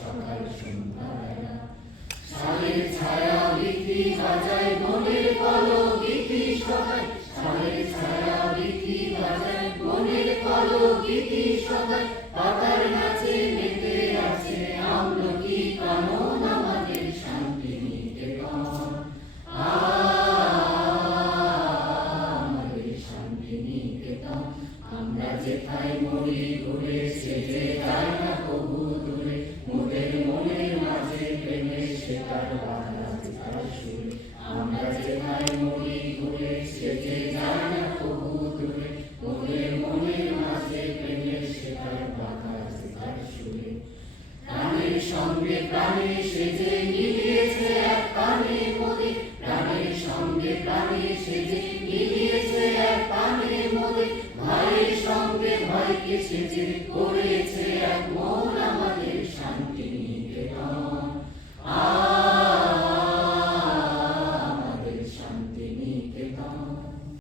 সকাল সন্ধ্যা বেলা। শালের ছায়া বৃষ্টি বাজায় মনের কলো গীতি সদায়, শালের ছায়া বৃষ্টি বাজায় মনের কলো গীতি সদায়। পাতার নাচে মেতে আছে আমলকি কানন আমাদের শান্তিনিকেতন। আমাদের শান্তিনিকেতন। আমরা যেথায় মরি ঘুরে সেজে যায় না কবু দূরে, মোদের মনের মাঝে প্রেমের সেতার বাঁধা আছে তার সুরে। আমরা যেথায় মরি ঘুরে সেজে যায় না কবু দূরে, মোদের মনের মাঝে প্রেমের সেতার বাঁধা আছে তার সুরে। প্রাণের সঙ্গে প্রাণে সেজে মিলিয়েছে এক প্রাণে মোদের, প্রাণের সঙ্গে প্রাণে